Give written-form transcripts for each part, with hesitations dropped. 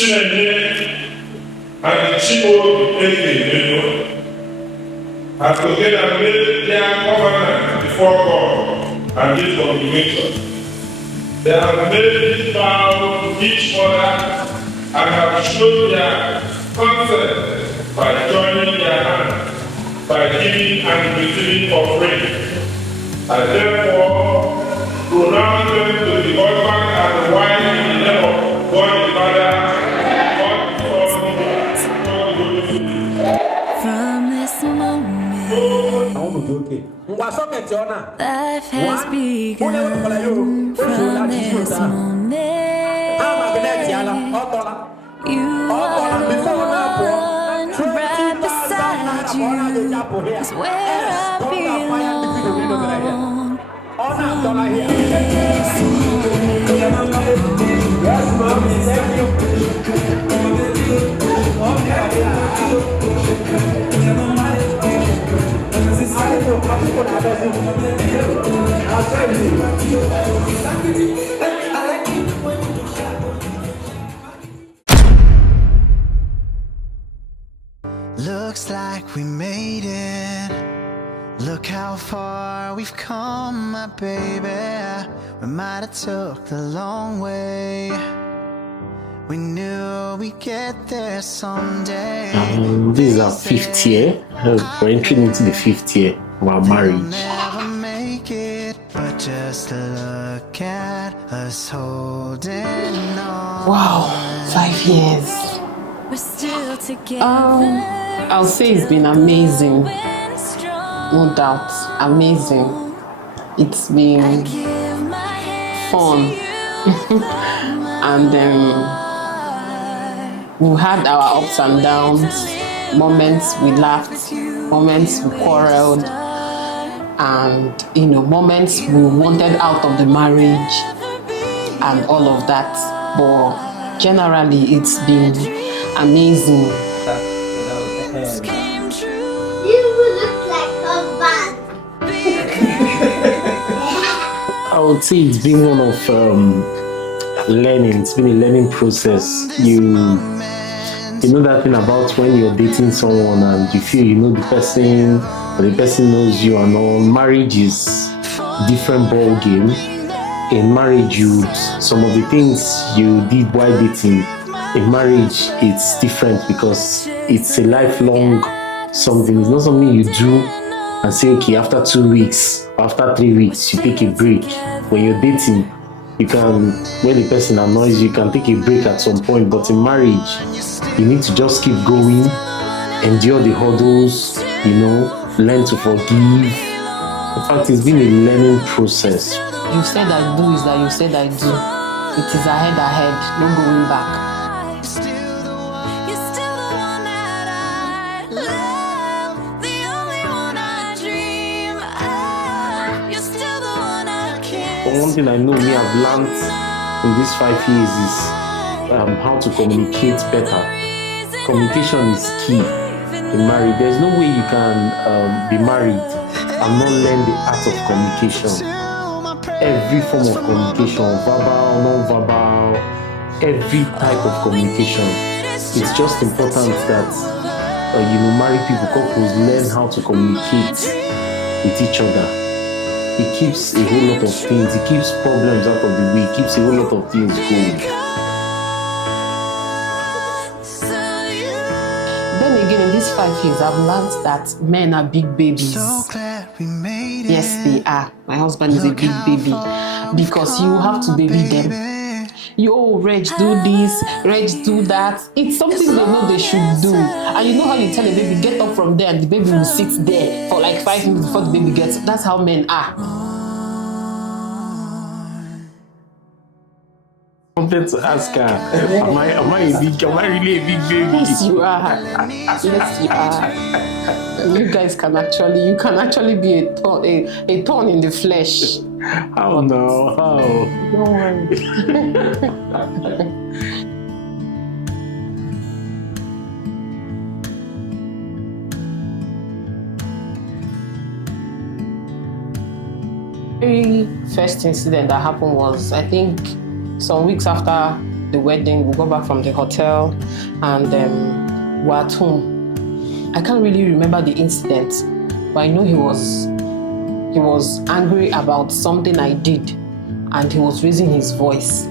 and Chibo Ekemedos have together made their covenant before God and this congregation. They have made this vow to each other and have shown their consent by joining their hands, by giving and receiving offering. And therefore, pronounce them to the husband and the wife in the name of God the Father, God the Son, God the Holy Spirit. From this moment, life has begun. From this moment, you are the one right beside you is where I belong. From this Looks like we made it. Look how far we've come, my baby. We might have took the long way. We knew we'd get there someday. This is our 5th year. We're entering into the 5th year of our marriage. Never make it, but just look at us holding on. Wow, 5 years. we're still together. I'll say it's been amazing. No doubt, amazing. It's been fun. And we had our ups and downs, moments we laughed, moments we quarreled, and moments we wanted out of the marriage and all of that. But generally, it's been amazing. I would say it's been one of learning. It's been a learning process. You know that thing about when you're dating someone and you feel you know the person or the person knows you and all. Marriage is a different ball game. In marriage, some of the things you did while dating, in marriage it's different because it's a lifelong something. It's not something you do and say, okay, after 2 weeks, after 3 weeks, you take a break. When you're dating, you can, when the person annoys you, you can take a break at some point. But in marriage, you need to just keep going, endure the hurdles, learn to forgive. In fact, it's been a learning process. You said I do is that you said I do. It is ahead, no going back. One thing I know I've learned in these 5 years is how to communicate better. Communication is key in marriage. There's no way you can be married and not learn the art of communication. Every form of communication, verbal, non-verbal, every type of communication. It's just important that married people, couples learn how to communicate with each other. It keeps a whole lot of things, it keeps problems out of the way, it keeps a whole lot of things going. Then again, in these 5 years, I've learned that men are big babies. Yes, they are. My husband is a big baby because you have to baby them. Reg, do this, Reg, do that. It's something they know they should do. And you know how you tell a baby, get up from there, and the baby will sit there for like 5 minutes before the baby gets up. That's how men are. I wanted to ask her, am I really a big baby? Yes, you are. Yes, you are. You guys can actually be a thorn in the flesh. How now? How? Don't worry. The very first incident that happened was, I think, some weeks after the wedding. We got back from the hotel and we're at home. I can't really remember the incident, but I know he was angry about something I did, and he was raising his voice.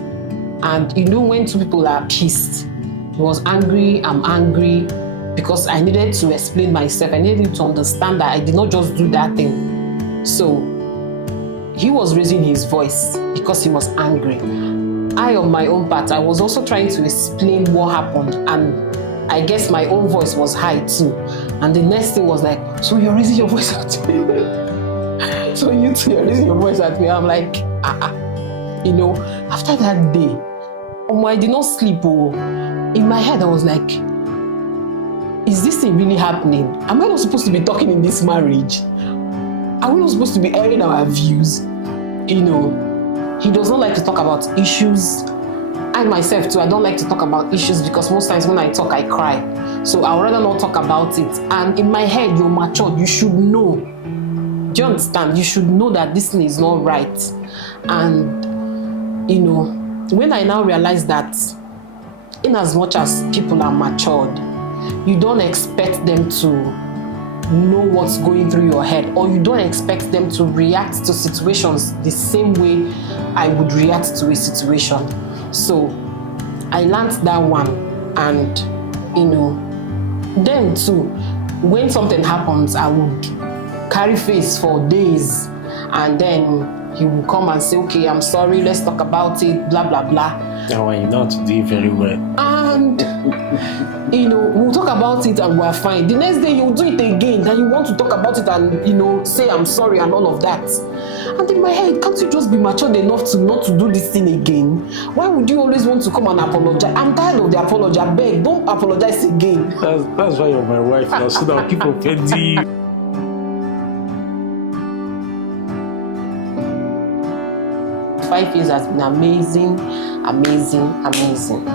And you know, when two people are pissed, he was angry, I'm angry, because I needed to explain myself. I needed him to understand that I did not just do that thing. So he was raising his voice because he was angry. I, on my own part, I was also trying to explain what happened, and I guess my own voice was high too. And the next thing was like, so you're raising your voice at me? So you too, you're raising your voice at me? I'm like, You know, after that day, I did not sleep. In my head, I was like, is this thing really happening? Am I not supposed to be talking in this marriage? Are we not supposed to be airing our views? You know, he does not like to talk about issues. I myself too, I don't like to talk about issues because most times when I talk, I cry. So I would rather not talk about it. And in my head, you're matured, you should know. Do you understand? You should know that this thing is not right. And, you know, when I now realize that in as much as people are matured, you don't expect them to know what's going through your head, or you don't expect them to react to situations the same way I would react to a situation. So I learned that one, and you know, then too, when something happens, I would carry face for days, and then he will come and say, okay, I'm sorry, let's talk about it, blah blah blah. Now you know how to do it very well. And you know, we'll talk about it and we're fine. The next day you'll do it again, then you want to talk about it and, you know, say I'm sorry and all of that. And in my head, can't you just be matured enough to not to do this thing again? Why would you always want to come and apologize? I'm tired of the apology. I beg, don't apologize again. That's why you're my wife now, so that people offending you. 5 years has been amazing, amazing, amazing.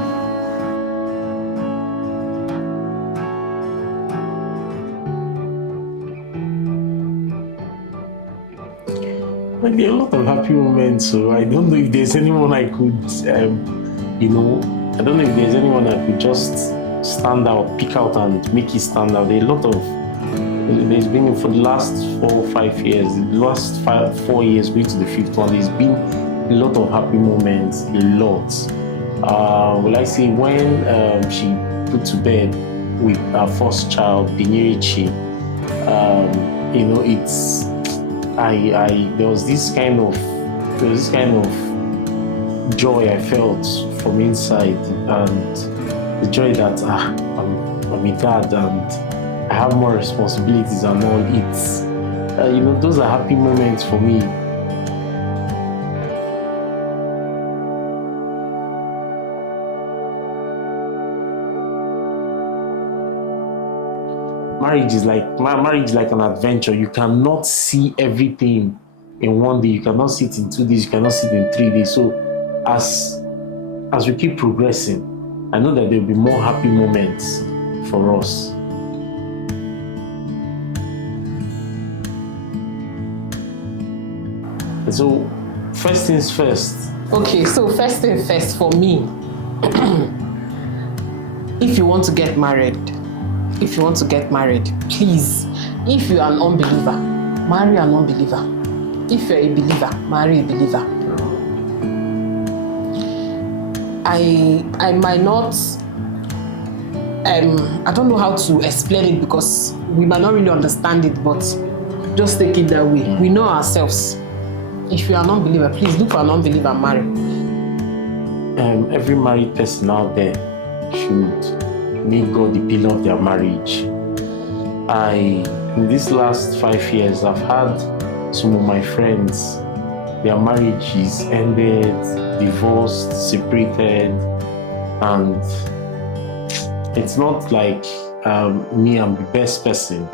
Like, there are a lot of happy moments, so I don't know if there's anyone I could, you know, I don't know if there's anyone I could just stand out, pick out and make it stand out. There are a lot of, there's been for the last 4 or 5 years, the last 4 years going to the 5th one, there's been a lot of happy moments, a lot. Will I say when she put to bed with our first child, Binirichi, you know, it's, there was this kind of joy I felt from inside, and the joy that I'm a dad and I have more responsibilities and all. It's you know, those are happy moments for me. Marriage is like an adventure. You cannot see everything in one day. You cannot see it in 2 days. You cannot see it in 3 days. So as we keep progressing, I know that there will be more happy moments for us. And so first things first. Okay, so first thing first for me, if you want to get married, please, if you are an unbeliever, marry an unbeliever. If you're a believer, marry a believer. I might not, I don't know how to explain it because we might not really understand it, but just take it that way. We know ourselves. If you're an unbeliever, please look for an unbeliever and marry. Every married person out there should make God the pillar of their marriage. In these last 5 years, I've had some of my friends, their marriages ended, divorced, separated, and it's not like me, I'm the best person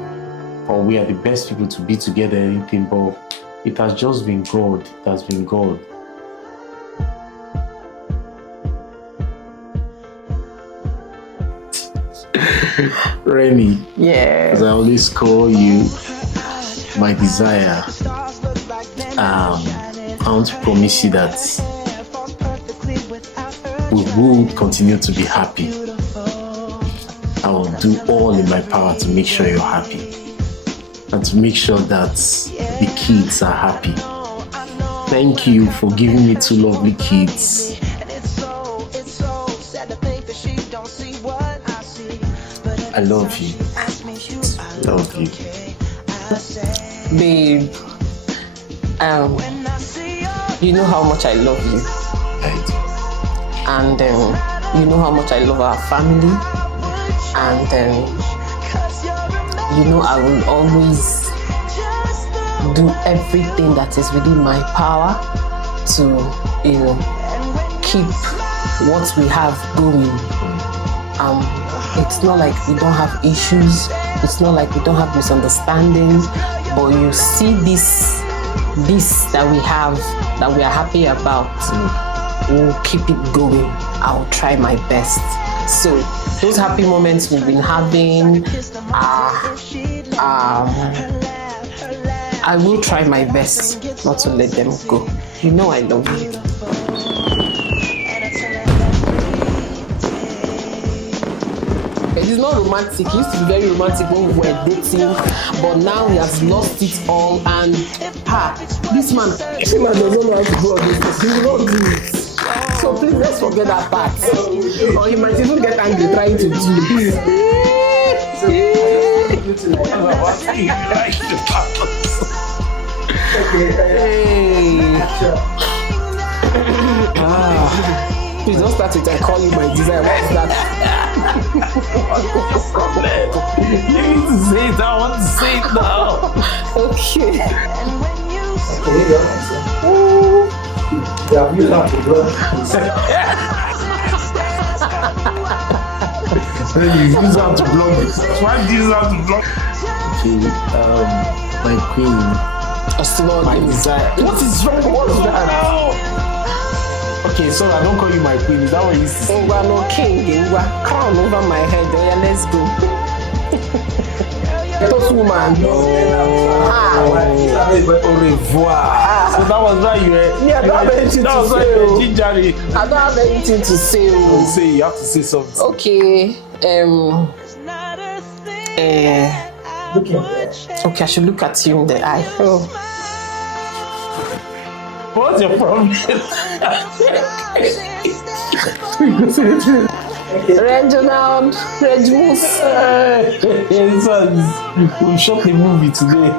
or we are the best people to be together or anything, but it has just been God. It has been God. Remy, Yeah. as I always call you, my desire, I want to promise you that we will continue to be happy. I will do all in my power to make sure you're happy and to make sure that the kids are happy. Thank you for giving me 2 lovely kids. I love you. Love you. Babe, you know how much I love you. Right. And you know how much I love our family. And you know I will always do everything that is within my power to, keep what we have going. It's not like we don't have issues. It's not like we don't have misunderstandings. But you see this that we have, that we are happy about, we'll keep it going. I'll try my best. So those happy moments we've been having, I will try my best not to let them go. You know I love you. It's not romantic. He used to be very romantic when we were dating, but now he has lost it all. And this man doesn't know how to do all this. He will not do it. So please, let's forget that part. Or he might even get angry trying to do this. Please don't start with I call you my desire. What's that? You need to say it. I want to say it now. Okay. You have to block. You use how to block it. Why do you have to block? Okay, my queen. My desire. What is wrong? What is that? Okay, so I don't call you my queen. Is that what you say? Oh, no king. Crown over my head. Oh, yeah, let's go. Toast woman. Au revoir. So that was why you were. Yeah, I don't have anything to say. I don't have anything to say. You say you have to say something. Okay. Okay, I should look at you in the eye. Oh. What's your problem? Reginald, Regmus. We shot the movie today.